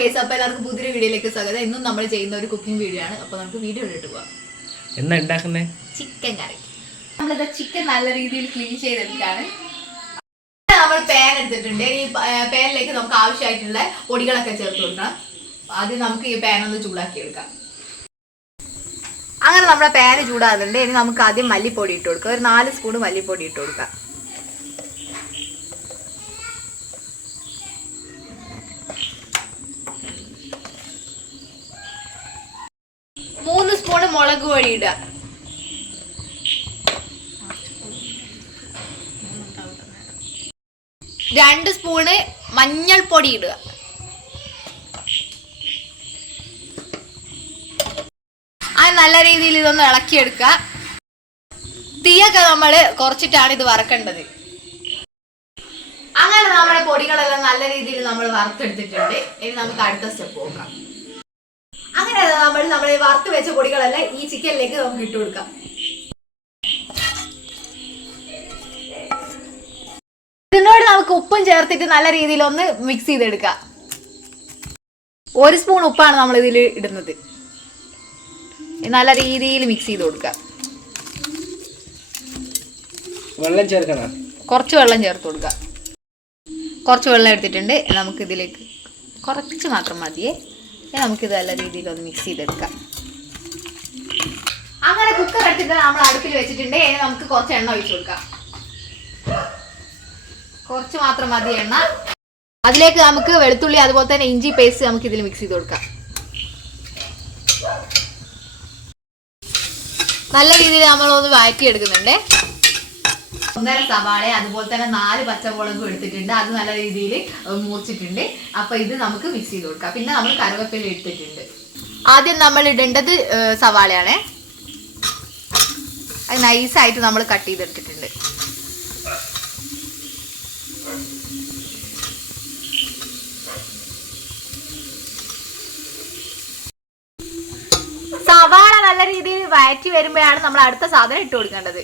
Guys, അപ്പോൾ എല്ലാവർക്കും പുതിയൊരു വീഡിയോയിലേക്ക് സ്വാഗതം. ഇന്നും നമ്മൾ ചെയ്യുന്ന ഒരു കുക്കിംഗ് വീഡിയോ ആണ്. അപ്പോൾ നമുക്ക് വീഡിയോ ഇട്ടിട്ട് പോവാം. എന്താ ഉണ്ടാക്കുന്നത്? ചിക്കൻ കറി. നമ്മളിത് ചിക്കൻ നല്ല രീതിയിൽ ക്ലീൻ ചെയ്തെടുക്കാണ്. നമ്മൾ പാൻ എടുത്തിട്ടുണ്ട്. ഈ പാനിലേക്ക് നമുക്ക് ആവശ്യമായിട്ടുള്ള പൊടികളൊക്കെ ചേർത്ത് കൊടുക്കണം. ആദ്യം നമുക്ക് ഈ പാൻ ഒന്ന് ചൂടാക്കി എടുക്കാം. അങ്ങനെ നമ്മുടെ പാന് ചൂടാകുന്നുണ്ട്. ഇനി നമുക്ക് ആദ്യം മല്ലിപ്പൊടി ഇട്ട് കൊടുക്കാം. ഒരു 4 സ്പൂൺ മല്ലിപ്പൊടി ഇട്ട് കൊടുക്കാം. 3 സ്പൂൺ മുളക് പൊടി ഇടുക. 2 സ്പൂണ് മഞ്ഞൾപ്പൊടി ഇടുക. അത് നല്ല രീതിയിൽ ഇതൊന്ന് ഇളക്കിയെടുക്കുക. തീയൊക്കെ നമ്മൾ കുറച്ചിട്ടാണ് ഇത് വറക്കേണ്ടത്. അങ്ങനെ നമ്മുടെ പൊടികളെല്ലാം നല്ല രീതിയിൽ നമ്മൾ വറുത്തെടുത്തിട്ടുണ്ട്. ഇനി നമുക്ക് അടുത്ത സ്റ്റെപ്പ് നോക്കാം. അങ്ങനെ നമ്മൾ വറുത്ത് വെച്ച പൊടികളെല്ലാം ഈ ചിക്കനിലേക്ക് നമുക്ക് ഇട്ട് കൊടുക്കാം. ഇതിനോട് നമുക്ക് ഉപ്പും ചേർത്തിട്ട് നല്ല രീതിയിൽ ഒന്ന് മിക്സ് ചെയ്തെടുക്കാം. 1 സ്പൂൺ ഉപ്പാണ് നമ്മൾ ഇതിൽ ഇടുന്നത്. നല്ല രീതിയിൽ മിക്സ് ചെയ്ത് കൊടുക്കാം. വെള്ളം ചേർക്കണം. കുറച്ച് വെള്ളം ചേർത്ത് കൊടുക്കാം. കുറച്ച് വെള്ളം എടുത്തിട്ടുണ്ട്. നമുക്ക് ഇതിലേക്ക് കുറച്ച് മാത്രം മതിയേ. നമുക്കിത് നല്ല രീതിയിൽ ഒന്ന് മിക്സ് ചെയ്തെടുക്കാം. അങ്ങനെ കുക്കർ എടുത്തിട്ട് നമ്മൾ അടുപ്പിൽ വെച്ചിട്ടുണ്ട്. ഇനി നമുക്ക് കുറച്ച് എണ്ണ ഒഴിച്ചു കൊടുക്കാം. കുറച്ച് മാത്രം മതി എണ്ണ. അതിലേക്ക് നമുക്ക് വെളുത്തുള്ളി അതുപോലെ തന്നെ ഇഞ്ചി പേസ്റ്റ് നമുക്ക് ഇതിൽ മിക്സ് ചെയ്ത് കൊടുക്കാം. നല്ല രീതിയിൽ നമ്മളൊന്ന് വഴറ്റി എടുക്കുന്നുണ്ട്. 1.5 സവാള അതുപോലെ തന്നെ 4 പച്ചമുളകും എടുത്തിട്ടുണ്ട്. അത് നല്ല രീതിയിൽ മുറിച്ചിട്ടുണ്ട്. അപ്പൊ ഇത് നമുക്ക് മിക്സ് ചെയ്ത് കൊടുക്കാം. പിന്നെ നമ്മൾ കറിവേപ്പില എടുത്തിട്ടുണ്ട്. ആദ്യം നമ്മൾ ഇടേണ്ടത് സവാളയാണ്. അത് നൈസായിട്ട് നമ്മൾ കട്ട് ചെയ്തെടുത്തിട്ടുണ്ട്. സവാള നല്ല രീതിയിൽ വഴറ്റി വരുമ്പോഴാണ് നമ്മൾ അടുത്ത സാധനം ഇട്ട് കൊടുക്കേണ്ടത്.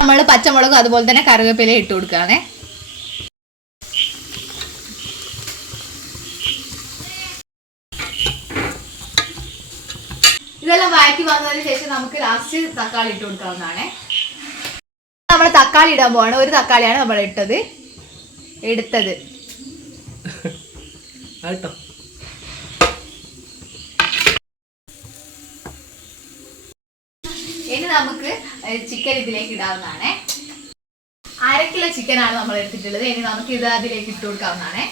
നമ്മൾ പച്ചമുളകും അതുപോലെ തന്നെ കറിവേപ്പില ഇട്ട് കൊടുക്കുകയാണ്. ഇതെല്ലാം വഴറ്റി വന്നതിന് ശേഷം നമുക്ക് ലാസ്റ്റ് തക്കാളി ഇട്ട് കൊടുക്കാവുന്നതാണ്. നമ്മൾ തക്കാളി ഇടാൻ പോവാണ്. 1 തക്കാളിയാണ് നമ്മൾ എടുത്തത്. ഇനി നമുക്ക് ചിക്കൻ ഇതിലേക്ക് ഇടാവുന്നതാണ്. 1/2 കിലോ ചിക്കനാണ് നമ്മൾ എടുത്തിട്ടുള്ളത്. ഇനി നമുക്ക് ഇത് അതിലേക്ക് ഇട്ട് കൊടുക്കാവുന്നതാണ്.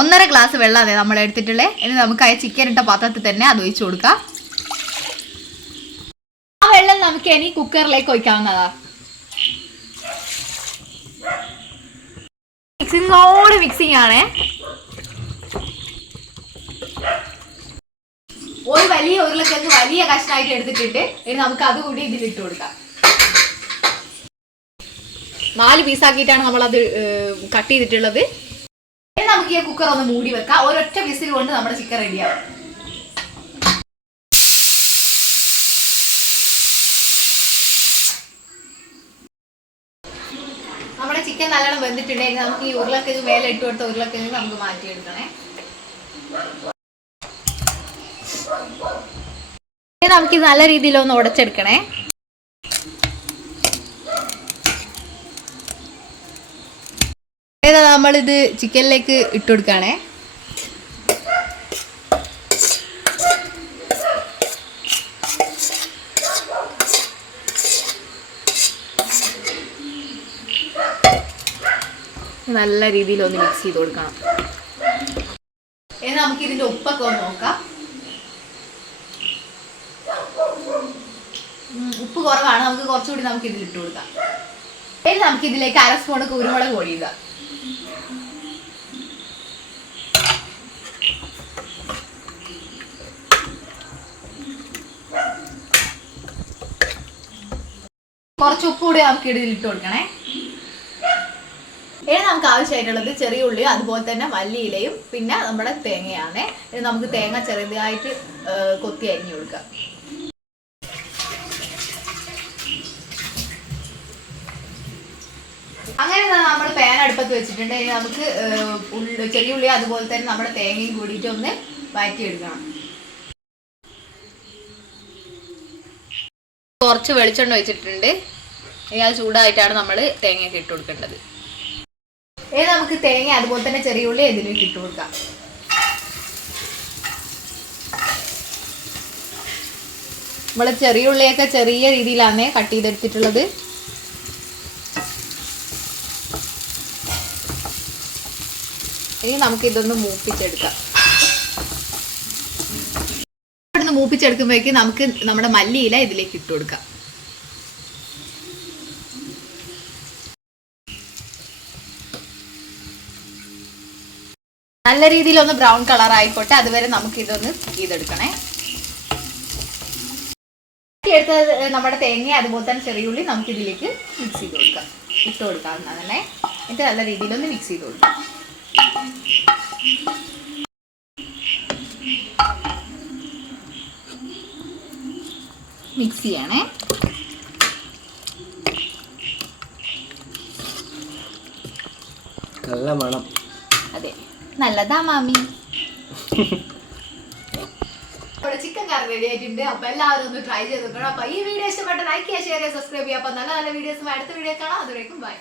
ഒന്നര ഗ്ലാസ് വെള്ളമാണ് നമ്മൾ എടുത്തിട്ടുള്ളത്. ഇനി നമുക്ക് ആ ചിക്കൻ ഇട്ട പാത്രത്തിൽ തന്നെ അത് ഒഴിച്ചു കൊടുക്കാം. ആ വെള്ളം നമുക്ക് ഇനി കുക്കറിലേക്ക് ഒഴിക്കാവുന്നതാ. മിക്സിംഗ് ആണ്. ഒരു വലിയ ഉരുളക്കിഴങ്ങ് വലിയ കഷ്ണമായിട്ട് എടുത്തിട്ടുണ്ട്. ഇനി നമുക്ക് അതുകൂടി ഇതിലിട്ട് കൊടുക്കാം. 4 പീസാക്കിയിട്ടാണ് നമ്മളത് കട്ട് ചെയ്തിട്ടുള്ളത്. ഇനി നമുക്ക് ഈ കുക്കർ ഒന്ന് മൂടി വെക്കാം. ഒരൊറ്റ വിസിൽ കൊണ്ട് നമ്മുടെ ചിക്കൻ റെഡിയാവും. നമ്മുടെ ചിക്കൻ നല്ലോണം വെന്തിട്ടുണ്ടെങ്കിൽ നമുക്ക് ഈ ഉരുളക്കിഴങ്ങ് മേലെ ഇട്ട് കൊടുത്ത ഉരുളക്കിഴങ്ങ് നമുക്ക് മാറ്റിയെടുക്കണേ. നമുക്ക് നല്ല രീതിയിൽ ഒന്ന് ഉടച്ചെടുക്കണേ. നമ്മളിത് ചിക്കനിലേക്ക് ഇട്ട് കൊടുക്കണേ. നല്ല രീതിയിൽ ഒന്ന് മിക്സ് ചെയ്ത് കൊടുക്കണം. ഇനി നമുക്ക് ഇതിന്റെ ഉപ്പൊക്കെ ഒന്ന് നോക്കാം. ഉപ്പ് കുറവാണ്. നമുക്ക് കുറച്ചുകൂടി നമുക്ക് ഇതിൽ ഇട്ട് കൊടുക്കാം. ഇനി നമുക്ക് ഇതിലേക്ക് 1/2 സ്പൂൺ കുരുമുളക് പൊടി ഇടുക. കുറച്ച് ഉപ്പ് കൂടി നമുക്ക് ഇതിൽ ഇട്ട് കൊടുക്കണേ. ഇനി നമുക്ക് ആവശ്യമായിട്ടുള്ളത് ചെറിയ ഉള്ളി അതുപോലെ തന്നെ മല്ലിയിലയും പിന്നെ നമ്മുടെ തേങ്ങയാണ്. ഇനി നമുക്ക് തേങ്ങ ചെറുതായിട്ട് കൊത്തി അരിഞ്ഞു കൊടുക്കാം. അങ്ങനെ നമ്മൾ പാൻ അടുപ്പത്ത് വെച്ചിട്ടുണ്ട്. ഇനി നമുക്ക് ചെറിയ ഉള്ളി അതുപോലെ തന്നെ നമ്മുടെ തേങ്ങയും കൂടിയിട്ട് ഒന്ന് വഴറ്റിയെടുക്കണം. കുറച്ച് വെളിച്ചെണ്ണ വെച്ചിട്ടുണ്ട്. ഇനി അത് ചൂടായിട്ടാണ് നമ്മൾ തേങ്ങയൊക്കെ ഇട്ട് കൊടുക്കേണ്ടത്. ഇനി നമുക്ക് തേങ്ങ അതുപോലെ തന്നെ ചെറിയ ഉള്ളി ഇതിലേക്ക് ഇട്ട് കൊടുക്കാം. നമ്മൾ ചെറിയ ഉള്ളിയൊക്കെ ചെറിയ രീതിയിലാണ് കട്ട് ചെയ്തെടുത്തിട്ടുള്ളത്. ഇനി നമുക്ക് ഇതൊന്ന് മൂപ്പിച്ചെടുക്കാം. ഇവിടുന്ന് മൂപ്പിച്ചെടുക്കുമ്പോഴേക്ക് നമുക്ക് നമ്മുടെ മല്ലിയില ഇതിലേക്ക് ഇട്ട് കൊടുക്കാം. നല്ല രീതിയിൽ ഒന്ന് ബ്രൗൺ കളർ ആയിക്കോട്ടെ, അതുവരെ നമുക്ക് ഇതൊന്ന് ചെയ്തെടുക്കണേ. എടുത്തത് നമ്മുടെ തേങ്ങ അതുപോലെ തന്നെ ചെറിയുള്ളി നമുക്ക് ഇതിലേക്ക് മിക്സ് ചെയ്ത് കൊടുക്കാം, ഇട്ട് കൊടുക്കാവുന്നതാണ് തന്നെ. എന്നിട്ട് നല്ല രീതിയിലൊന്ന് മിക്സ് ചെയ്ത് കൊടുക്കാം. മിക്സ് ചെയ്യണേ. നല്ല മണം. അതെ, നല്ലതാ മാമി. ചിക്കൻ കറി റെഡി ആയിട്ടുണ്ട്. അപ്പൊ എല്ലാവരും ഒന്ന് ട്രൈ ചെയ്ത് നോക്കണം. അപ്പൊ ഈ വീഡിയോ ഇഷ്ടപ്പെട്ട ലൈക്ക് ചെയ്യുക, ഷെയർ ചെയ്യുക, സബ്സ്ക്രൈബ് ചെയ്യുക. അപ്പൊ നല്ല നല്ല വീഡിയോസും അടുത്ത വീഡിയോ കാണാം. അതുവരേക്കും ബൈ.